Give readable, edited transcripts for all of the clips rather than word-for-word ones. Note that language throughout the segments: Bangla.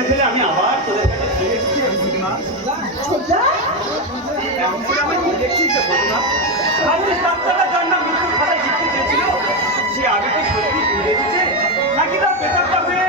ছেড়ে ফেলে আমি আবার তোদের কাছে ফিরে এসেছি দিদিমা। আমি দেখছিস তো বলুন না, আজকে ডাক্তাররা যার নাম মৃত্যুর খাতায় লিখতে চেয়েছিল সে আগে তো সত্যি ফিরে এসেছে নাকি তার বেতনটা হয়ে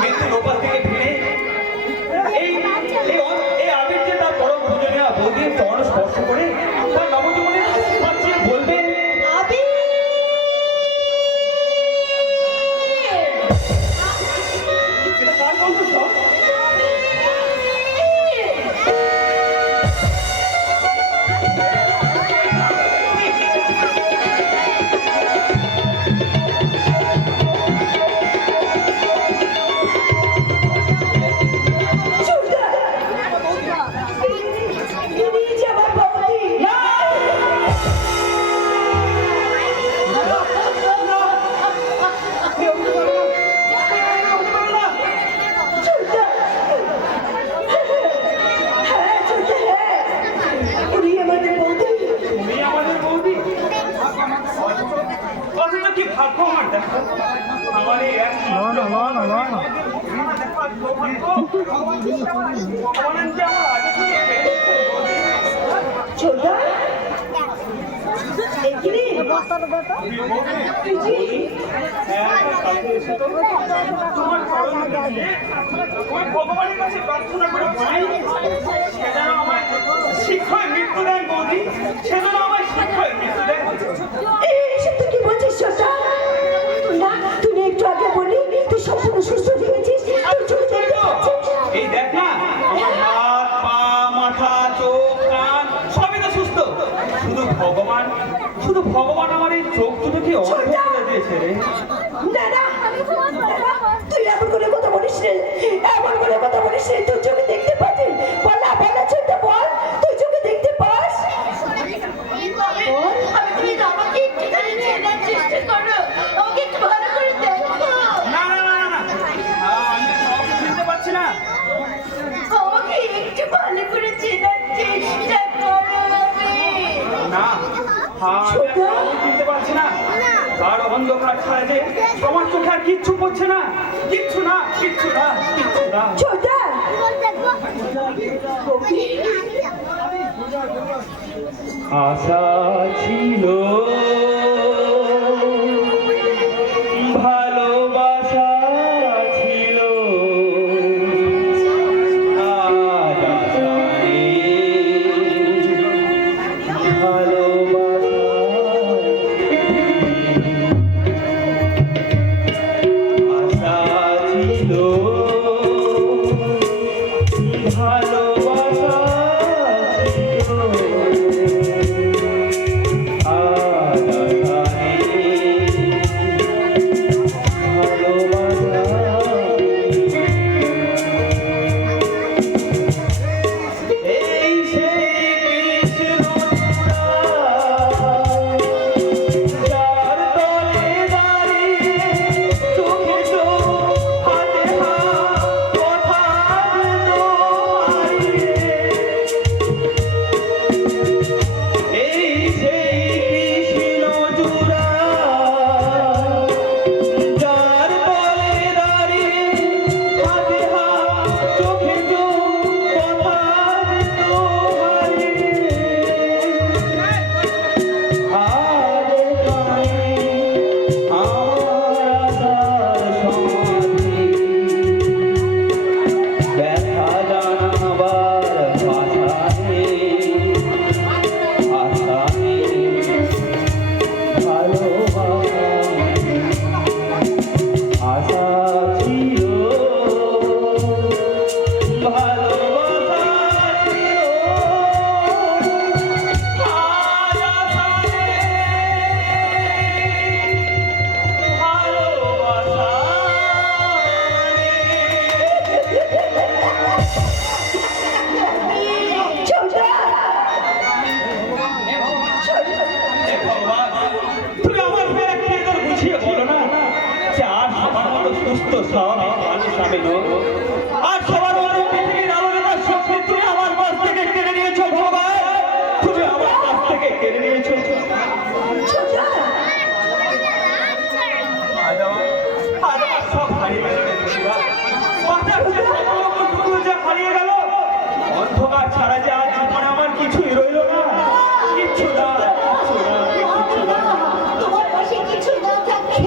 মৃত্যুর ওপার থেকে ফিরে এই আবির যে তার পরম পূজনীয় বৌদির চরণ স্পর্শ করে তার নবজীবনের বলবে এটা কার বন্ধু সব ভগবানের কাছে প্রার্থনা করে সেজন্য আমায় শিক্ষায় মৃত্যু দেন বৌদি, সেজন্য আমায় শিক্ষায় মৃত্যু দেন। কি বলছিস না, তুই একটু আগে বলি তুই সম্পূর্ণ সুস্থ হয়েছিস। এই দেখ না, আমার হাত পা মাথা চোখ কান সবই তো সুস্থ, শুধু ভগবান আমার এই চোখ দুটোকে অন্ধ করে দিয়েছে রে। তুই এমন করে কথা বলিস রে, এমন করে কথা বলিস রে। তুই চোখে দেখতে পাচ্ছিস? বলা ছোট বল, তুই চোখে দেখতে পাস? আমি চিনতে পারছি না। চিনতে পারছি না। তার অন্ধকার ছায়া যে আমার চোখে আর কিচ্ছু পড়ছে না, কিচ্ছু না। আশা ছিল ভালোবাসা ছিল, আজ আশা নেই ভালোবাসা। আশা ছিল ভালোবাসা ছিল, আজ মেনো আর সবার মধ্যে পৃথিবীর আলোচনার শক্তি তুমি আমার কাছ থেকে কেড়ে নিয়েছো ভগবান, তুমি আমার কাছ থেকে কেড়ে নিয়েছো। আজ আমার সব হারিয়ে গেল রে প্রতিভা, মাথার চেষ্টাগুলো যে হারিয়ে গেল, অন্ধকার ছাড়া যে আজ জীবনে আমার কিছুই রইল না, কিচ্ছু না, কিচ্ছু না, কিচ্ছু না। তোমার পাশে কিছু না থাকলে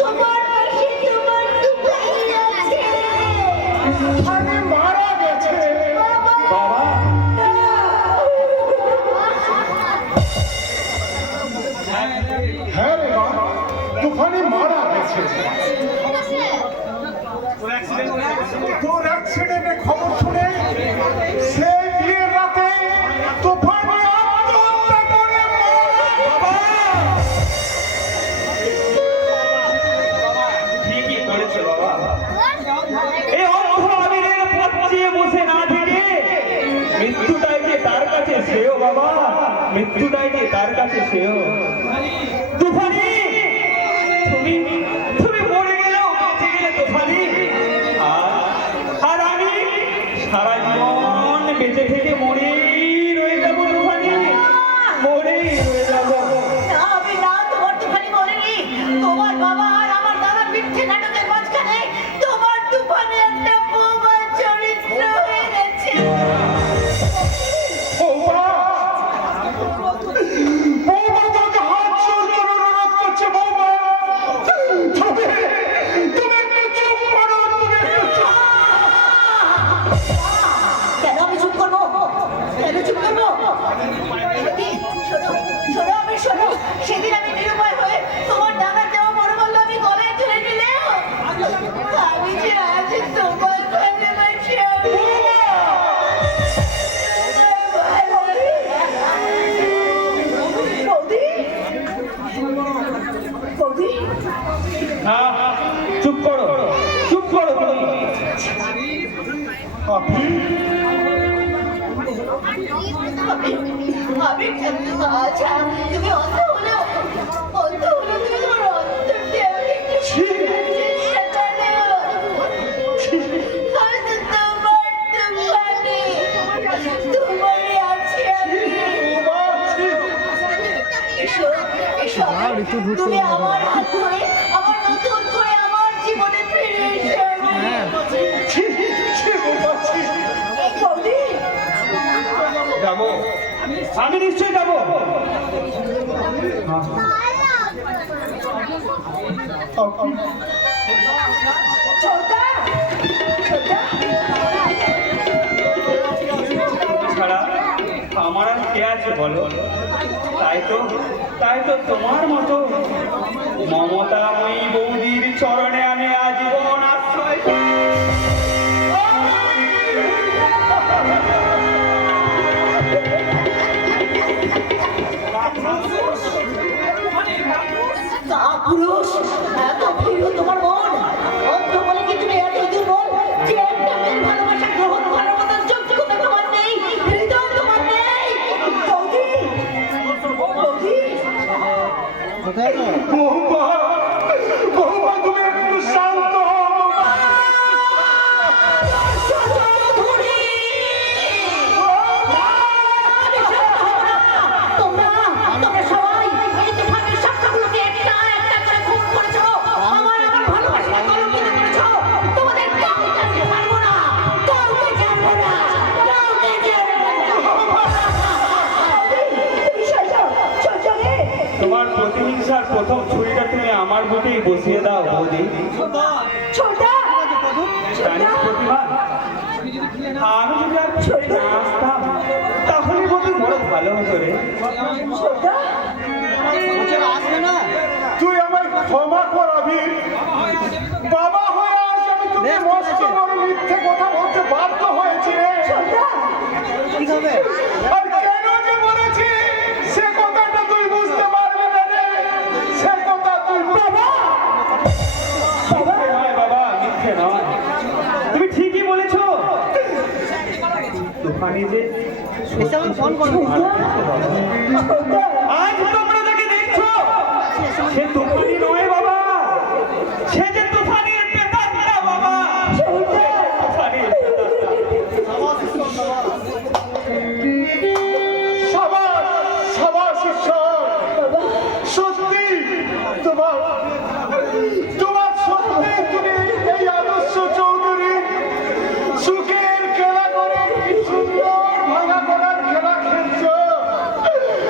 তোমার পাশে তোমার দুপাই আছে। আমি মারা গেছে বাবা হ্যাঁ রে মা, তুফানি মারা গেছে। তোর অ্যাক্সিডেন্টের খবর শুনে সে বিয়ের রাতে তুফানি আত্মহত্যা করে ঠিকই করেছে বাবা। এই অন্ধ আমিরের পথ চেয়ে বসে না থেকে মৃত্যুটাই যে তার কাছে শ্রেয় বাবা, মৃত্যুটাই যে তার কাছে শ্রেয়। তুফানি তুমি তুমি মরে গেলেও বেঁচে গেলে তুফানি, আর আমি সারা জীবন বেঁচে থেকে মরেই রয়ে যাবো তুফানি, মরেই রয়ে যাবো। না, আমি না, তোমার তুফানি বলেনি। তোমার বাবা আর আমার দাদা মিথ্যে নাটকের মাঝখানে তোমার তুফানি একটা বোমা চরিত্র হয়ে গেছে। বৌমা, বৌমা তোকে হাত জোর করে অনুরোধ করছে বৌমা, তুমি একটু চুপ করো, তুমি একটু চুপ। কেন আমি চুপ করবো? কেন চুপ করবো? শোনো, শোনো, আমি শোনো, সেদিন আমি নিরুপায় হয়ে তোমার দাদার দেওয়া মনোবল আমি গলায় তুলে নিলেও আমি যে আজ তোমার ভালোবাসি আমি। বৌদি, বৌদি, না, চুপ করো, চুপ করো তুমি। আমি আচ্ছা, তুমি অন্ধ হলেও তুমি তোমার অন্তরকে আমি একটু চেষ্টা করো। আমি তো তোমার তুফানি, তোমারই আছি আমি। এসো, এসো, তুমি আমার হাত ধরে আমার নতুন করে আমার জীবনে ফিরে এসো। এই বৌদি, যাবো, আমি নিশ্চয়ই যাবো। ছোটা, ছোটা, ছাড়া আমার আর কে আছে বলো? তাই তো তোমার মতো মমতাময়ী বৌদির চরণে আমি আজীবন আশ্রয় পাই। পুরুষ এত প্রিয় তোমার মন, অন্ধ বলে কি তুমি এত দুর্বল যে একটা মেয়ের ভালোবাসা গ্রহণ করার মতো যোগ্যতা তোমার নেই, হৃদয় তোমার নেই? বৌদি, বৌদি, বৌমা, বৌমা তুমি একটু শান্ত হও। তোমরা সবাই এই তুফানের সবগুলোকে একটা একটা করে খুন করেছো, আমার ভালোবাসা কলঙ্কিত করেছো। তোমাদের কাউকে আমি ছাড়বো না, কাউকে ছাড়বো না, কাউকে ছাড়বো না। তুমি সহ্য রে। তোমার প্রতিহিংসার প্রথম ছুরিটা তুমি আমার বুকেই বসিয়ে দাও বৌদি। ছোটা, জানিস প্রতিভা, আমি যদি আর ছেড়ে না আসতাম তাহলে বৌদি বড় ভালো হতো রে। ছোটা, তুই আমায় ক্ষমা করাবি। বাবা হয়ে আজ আমি তোকে মস্ত বড় মিথ্যে কথা বলতে বাধ্য হয়েছি রে। ছোটা, আর কেন যে বলেছি সে কথাটা তুই বুঝতে পারবি না রে। সে কথা তুই বাবা, মিথ্যে নয় বাবা, মিথ্যে নয়, তুমি ঠিকই বলেছো। তুফানি যে ছোটা,